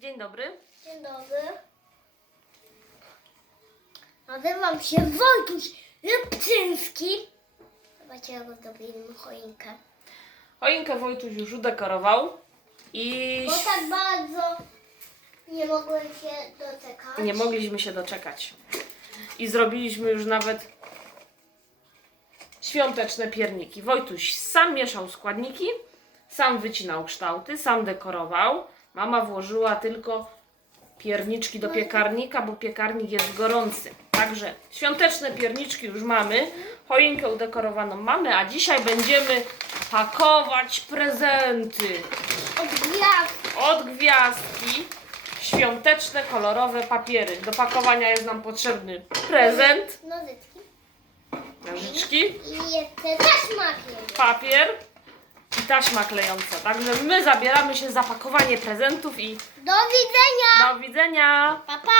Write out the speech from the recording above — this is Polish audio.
Dzień dobry. Dzień dobry. Nazywam się Wojtuś Rybczyński. Zobaczcie, jak zrobimy choinkę. Choinkę Wojtuś już udekorował i Bo tak bardzo nie mogłem się doczekać. nie mogliśmy się doczekać. I zrobiliśmy już nawet świąteczne pierniki. Wojtuś sam mieszał składniki, sam wycinał kształty, sam dekorował. Mama włożyła tylko pierniczki do piekarnika, bo piekarnik jest gorący. Także świąteczne pierniczki już mamy, choinkę udekorowaną mamy, a dzisiaj będziemy pakować prezenty Od gwiazd. od gwiazdki świąteczne kolorowe papiery. Do pakowania jest nam potrzebny prezent, Nożyczki. nożyczki, I jeszcze kleję. papier taśma klejąca. Także my zabieramy się za pakowanie prezentów i Do widzenia. do widzenia! Pa, pa.